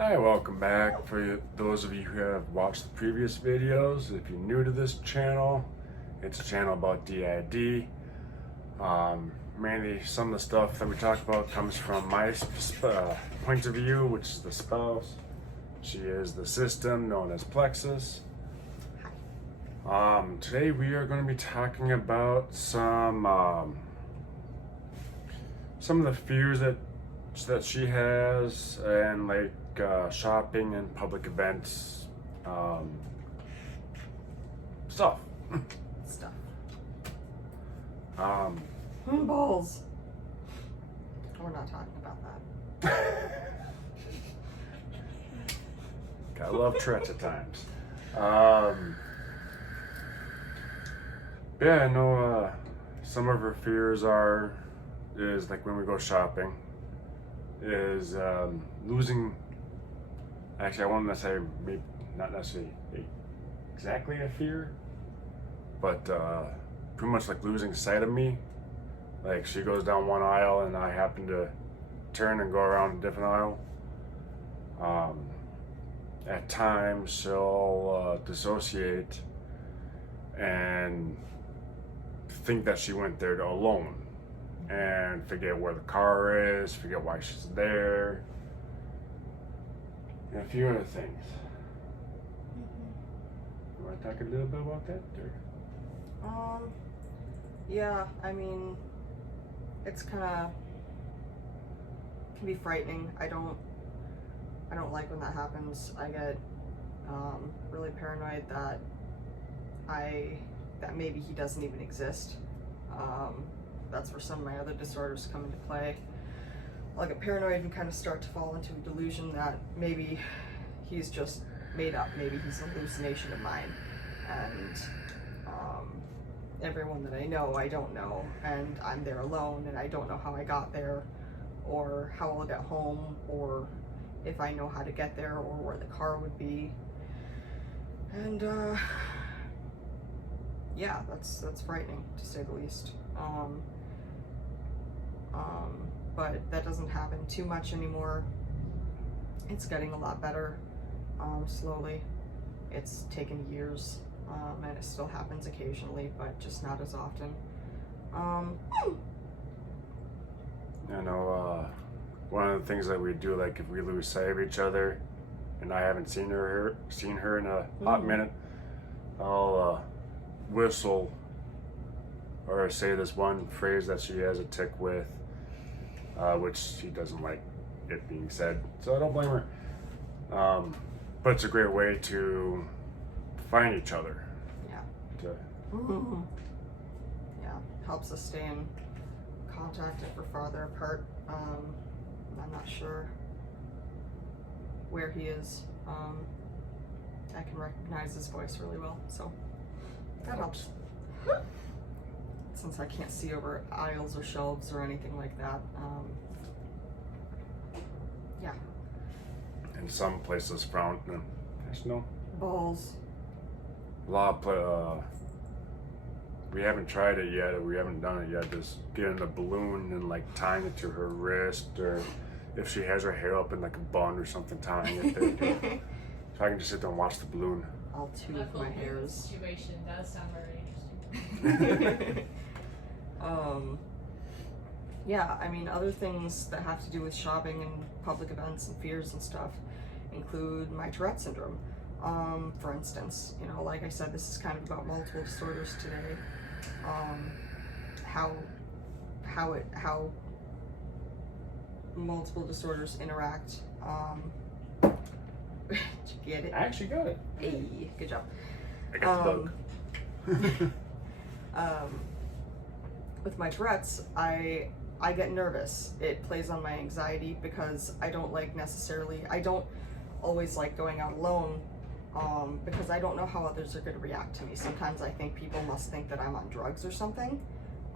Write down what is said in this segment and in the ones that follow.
Hi, welcome back. For those of you who have watched the previous videos, if you're new to this channel, it's a channel about DID. Mainly some of the stuff that we talk about comes from my point of view, which is the spouse. She is the system known as Plexus. Today we are going to be talking about some of the fears that she has, and like shopping and public events stuff. Balls. We're not talking about that. Gotta love Tourette at times. Yeah, I know some of her fears is like when we go shopping, is losing. Actually, I won't say, maybe not necessarily exactly a fear, but pretty much like losing sight of me. Like she goes down one aisle and I happen to turn and go around a different aisle. At times she'll dissociate and think that she went there alone and forget where the car is, forget why she's there, and a few other things. You want to talk a little bit about that? Or? Yeah, I mean, it's can be frightening. I don't like when that happens. I get really paranoid that maybe he doesn't even exist. That's where some of my other disorders come into play. I'll get paranoid and kind of start to fall into a delusion that maybe he's just made up, maybe he's an hallucination of mine, and everyone that I know, I don't know, and I'm there alone, and I don't know how I got there, or how I'll get home, or if I know how to get there, or where the car would be. And yeah, that's frightening, to say the least. But that doesn't happen too much anymore. It's getting a lot better, slowly. It's taken years, and it still happens occasionally, but just not as often. I know one of the things that we do, like if we lose sight of each other and I haven't seen her in a hot minute, I'll whistle or say this one phrase that she has a tick with, which she doesn't like it being said, so I don't blame her. But it's a great way to find each other. Yeah. Yeah, helps us stay in contact if we're farther apart. I'm not sure where he is. I can recognize his voice really well, so that helps. Since I can't see over aisles or shelves or anything like that. Yeah. And some places frown. No. Balls. A lot of we haven't tried it yet, or we haven't done it yet. Just getting a balloon and like tying it to her wrist, or if she has her hair up in like a bun or something, tying it there too. So I can just sit there and watch the balloon. All two of my hairs. Situation does sound very interesting. Yeah, I mean, other things that have to do with shopping and public events and fears and stuff include my Tourette syndrome. For instance, you know, like I said, this is kind of about multiple disorders today. How multiple disorders interact. Did you get it? I actually got it. Hey, good job. I got the bug. With my Tourette's, I get nervous. It plays on my anxiety because I don't always like going out alone, because I don't know how others are going to react to me. Sometimes I think people must think that I'm on drugs or something.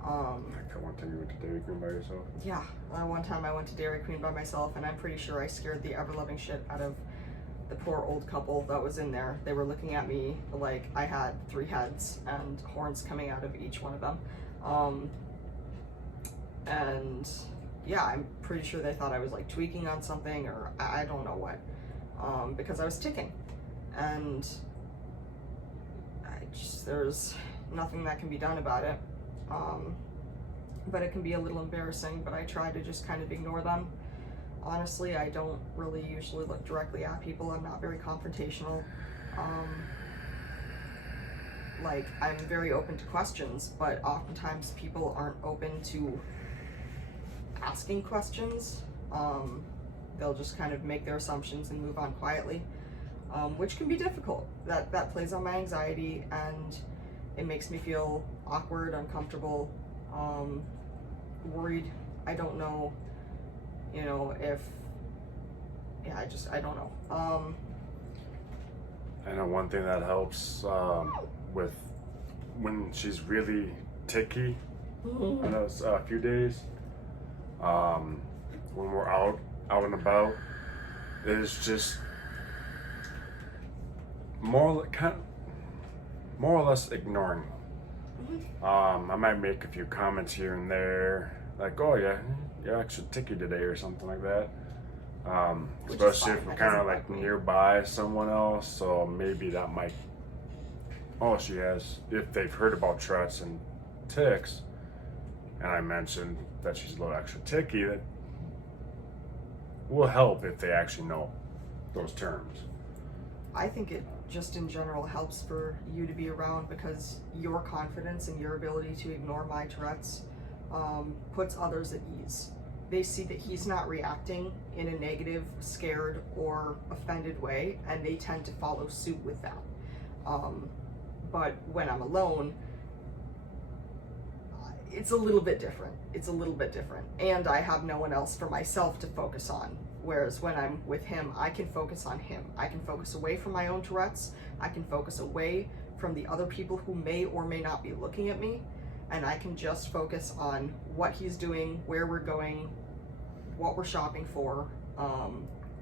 Like that one time you went to Dairy Queen by yourself? Yeah, one time I went to Dairy Queen by myself, and I'm pretty sure I scared the ever-loving shit out of the poor old couple that was in there. They were looking at me like I had 3 heads and horns coming out of each one of them. And yeah, I'm pretty sure they thought I was like tweaking on something, or I don't know what. because I was ticking, and there's nothing that can be done about it. But it can be a little embarrassing, but I try to just kind of ignore them. Honestly, I don't really usually look directly at people. I'm not very confrontational. Like, I'm very open to questions, but oftentimes people aren't open to asking questions. They'll just kind of make their assumptions and move on quietly, which can be difficult. That plays on my anxiety, and it makes me feel awkward, uncomfortable, worried. I don't know, if, I don't know. I know one thing that helps with when she's really ticky on those few days, when we're out and about, is just more or less ignoring. I might make a few comments here and there, like, "Oh yeah, you're actually ticky today," or something like that. Especially if we're kind of like nearby someone else, so maybe that might. Oh, she has. If they've heard about Tourette's and tics, and I mentioned that she's a little extra ticky, that will help if they actually know those terms. I think it just in general helps for you to be around, because your confidence and your ability to ignore my Tourette's puts others at ease. They see that he's not reacting in a negative, scared, or offended way, and they tend to follow suit with that. But when I'm alone, it's a little bit different. And I have no one else for myself to focus on. Whereas when I'm with him, I can focus on him. I can focus away from my own Tourette's. I can focus away from the other people who may or may not be looking at me. And I can just focus on what he's doing, where we're going, what we're shopping for.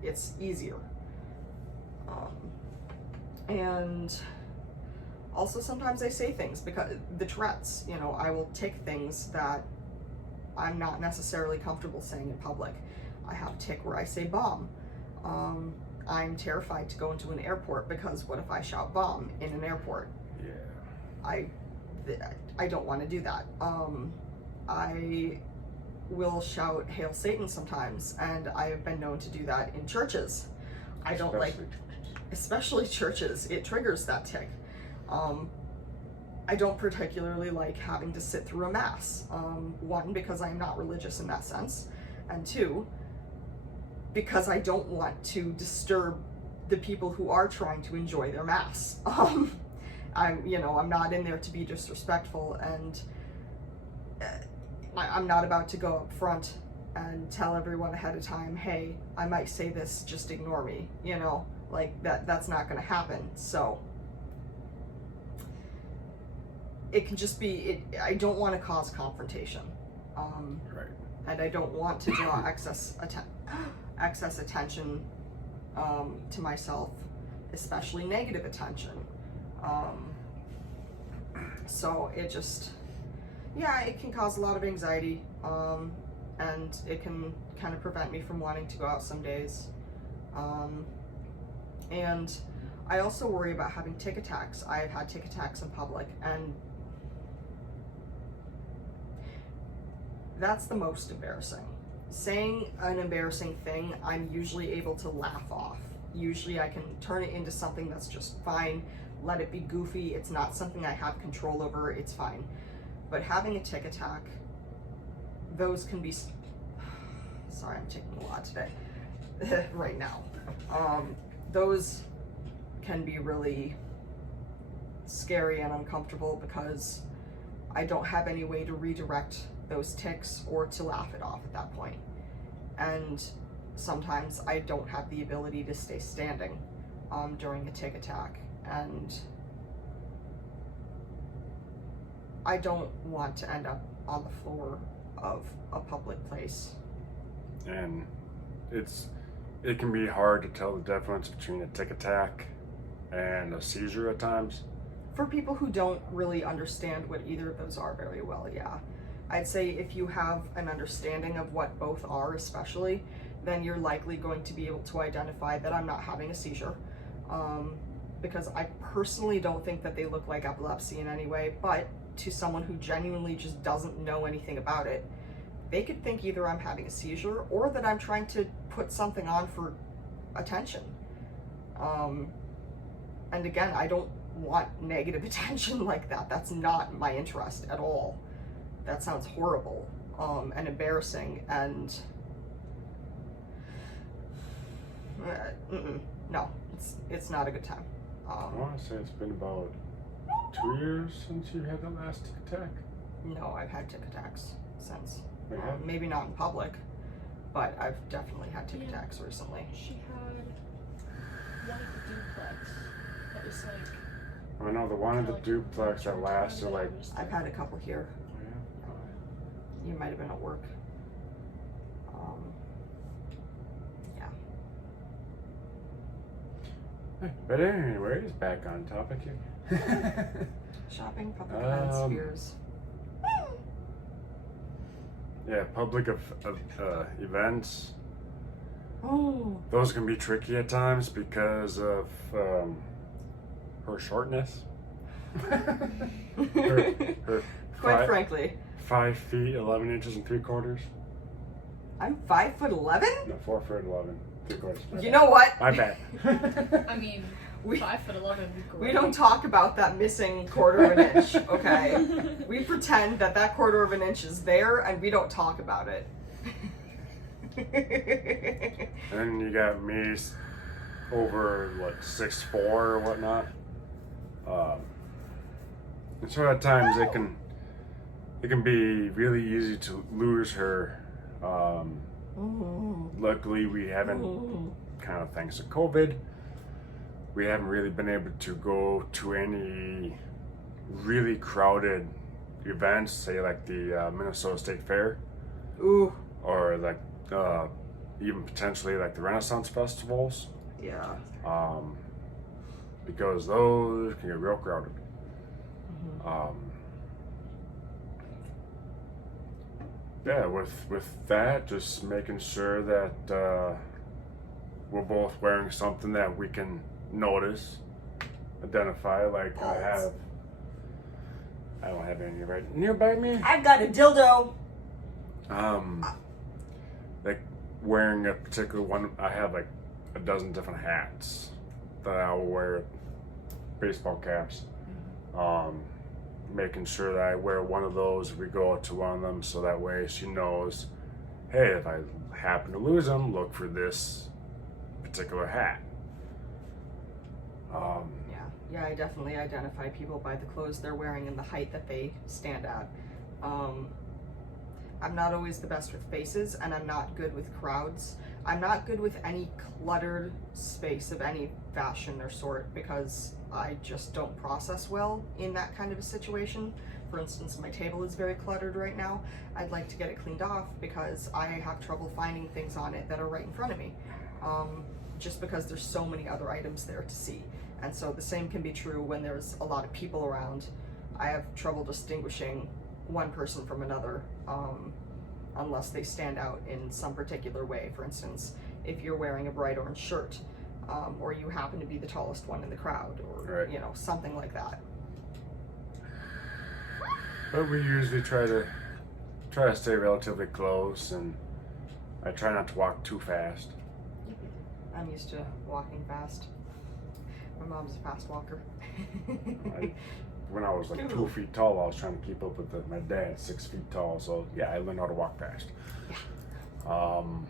It's easier. And also sometimes I say things, because the Tourette's, I will tic things that I'm not necessarily comfortable saying in public. I have tic where I say bomb. I'm terrified to go into an airport, because what if I shout bomb in an airport? Yeah. I don't want to do that. I will shout Hail Satan sometimes, and I have been known to do that in churches. I don't like, especially churches. It triggers that tic. I don't particularly like having to sit through a mass. One, because I'm not religious in that sense, and two, because I don't want to disturb the people who are trying to enjoy their mass. I'm not in there to be disrespectful, and I'm not about to go up front and tell everyone ahead of time, hey, I might say this, just ignore me, like that's not gonna happen. So it can just be, I don't want to cause confrontation. Right. And I don't want to draw excess attention to myself, especially negative attention. So it just, it can cause a lot of anxiety, and it can kind of prevent me from wanting to go out some days. And I also worry about having tic attacks. I've had tic attacks in public, and that's the most embarrassing. Saying an embarrassing thing, I'm usually able to laugh off. Usually I can turn it into something that's just fine, let it be goofy, it's not something I have control over, it's fine. But having a tic attack, those can be, sorry, I'm taking a lot today, right now. Those can be really scary and uncomfortable, because I don't have any way to redirect those tics or to laugh it off at that point. And sometimes I don't have the ability to stay standing during a tic attack, and I don't want to end up on the floor of a public place. And it can be hard to tell the difference between a tic attack and a seizure at times. For people who don't really understand what either of those are very well, I'd say if you have an understanding of what both are, especially, then you're likely going to be able to identify that I'm not having a seizure. Because I personally don't think that they look like epilepsy in any way, but to someone who genuinely just doesn't know anything about it, they could think either I'm having a seizure or that I'm trying to put something on for attention. And again, I don't want negative attention like that. That's not my interest at all. That sounds horrible, and embarrassing, and no, it's not a good time. I want to say it's been about 2 years since you had the last tic tac. No, I've had tic tacs since. You have? Maybe not in public, but I've definitely had tic tacs recently. She had one at the duplex that was like. I know the one at the duplex that lasted like. I've had a couple here. Yeah. You might have been at work. Yeah. But anyways, back on topic here. Shopping, public events, fears. Yeah, public events. Oh. Those can be tricky at times because of her shortness. her Quite frankly. 5 feet 11 inches and 3/4. I'm 5'11"? No, 4 foot 11 3/4. You know what? My bad. I mean, We- 5'11" would be great. We don't talk about that missing 1/4 of an inch, okay? We pretend that 1/4 of an inch is there and we don't talk about it. And then you got me over what 6'4" or whatnot. And so at times it can be really easy to lose her. Luckily we haven't, kind of thanks to COVID, we haven't really been able to go to any really crowded events, say like the Minnesota State Fair. Ooh. Or like even potentially like the Renaissance festivals. Yeah. Because those can get real crowded. Yeah, with that, just making sure that we're both wearing something that we can notice, identify. Like I don't have any right nearby me. I've got a dildo. Like wearing a particular one, I have like a dozen different hats that I will wear, baseball caps. Making sure that I wear one of those if we go to one of them, so that way she knows, hey, if I happen to lose them, look for this particular hat. Yeah, I definitely identify people by the clothes they're wearing and the height that they stand at. I'm not always the best with faces, and I'm not good with crowds. I'm not good with any cluttered space of any fashion or sort because I just don't process well in that kind of a situation. For instance, my table is very cluttered right now. I'd like to get it cleaned off because I have trouble finding things on it that are right in front of me, just because there's so many other items there to see. And so the same can be true when there's a lot of people around. I have trouble distinguishing one person from another, unless they stand out in some particular way. For instance, if you're wearing a bright orange shirt, or you happen to be the tallest one in the crowd, or Right. Something like that. But we usually try to stay relatively close, and I try not to walk too fast. I'm used to walking fast. My mom's a fast walker. When I was like 2 feet tall, I was trying to keep up with my dad, 6 feet tall. So yeah, I learned how to walk fast. You will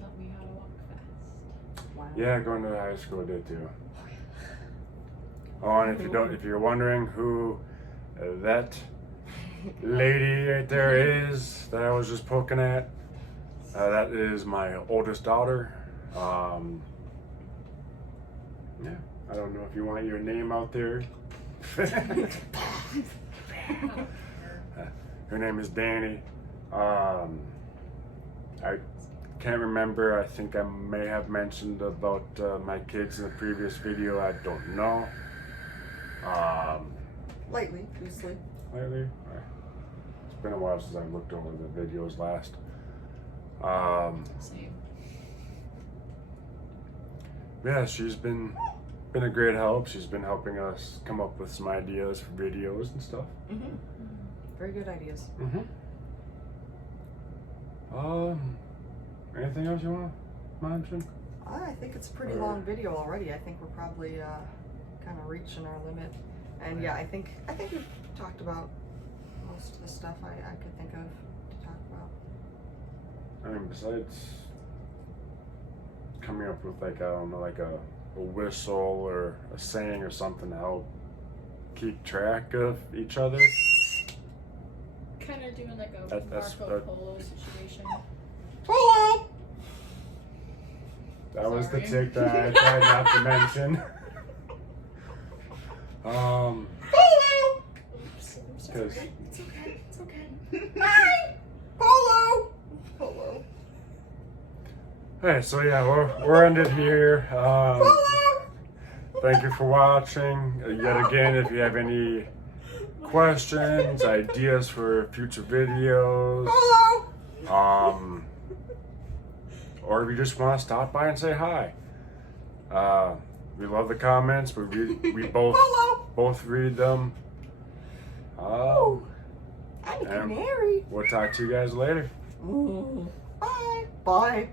tell me how to walk fast. Wow. Yeah, going to high school I did too. Oh, and if you're wondering who that lady right there is that I was just poking at, that is my oldest daughter. Yeah, I don't know if you want your name out there. Her name is Danny. I can't remember. I think I may have mentioned about my kids in a previous video. I don't know. Lightly, loosely. Lately, it's been a while since I looked over the videos last. Same. yeah, she's been a great help. She's been helping us come up with some ideas for videos and stuff. Mm-hmm. Very good ideas. Mm-hmm. Anything else you want to mention? I think it's a pretty long video already. I think we're probably kind of reaching our limit. And yeah, I think we've talked about most of the stuff I could think of to talk about. I mean, besides coming up with like, I don't know, like a whistle or a saying or something to help keep track of each other. Kind of doing like a That's Marco Polo situation. Polo! That was the Sorry. tick that I tried not to mention. Polo! Oops, I'm Because sorry. It's okay. It's okay. Hi! Polo! Polo. hey, so yeah, we're ended here. Polo! Thank you for watching. Yet again, if you have any questions, ideas for future videos, Polo! or if you just want to stop by and say hi, we love the comments. We both read them. I'm a and canary. we'll talk to you guys later. Bye. Bye.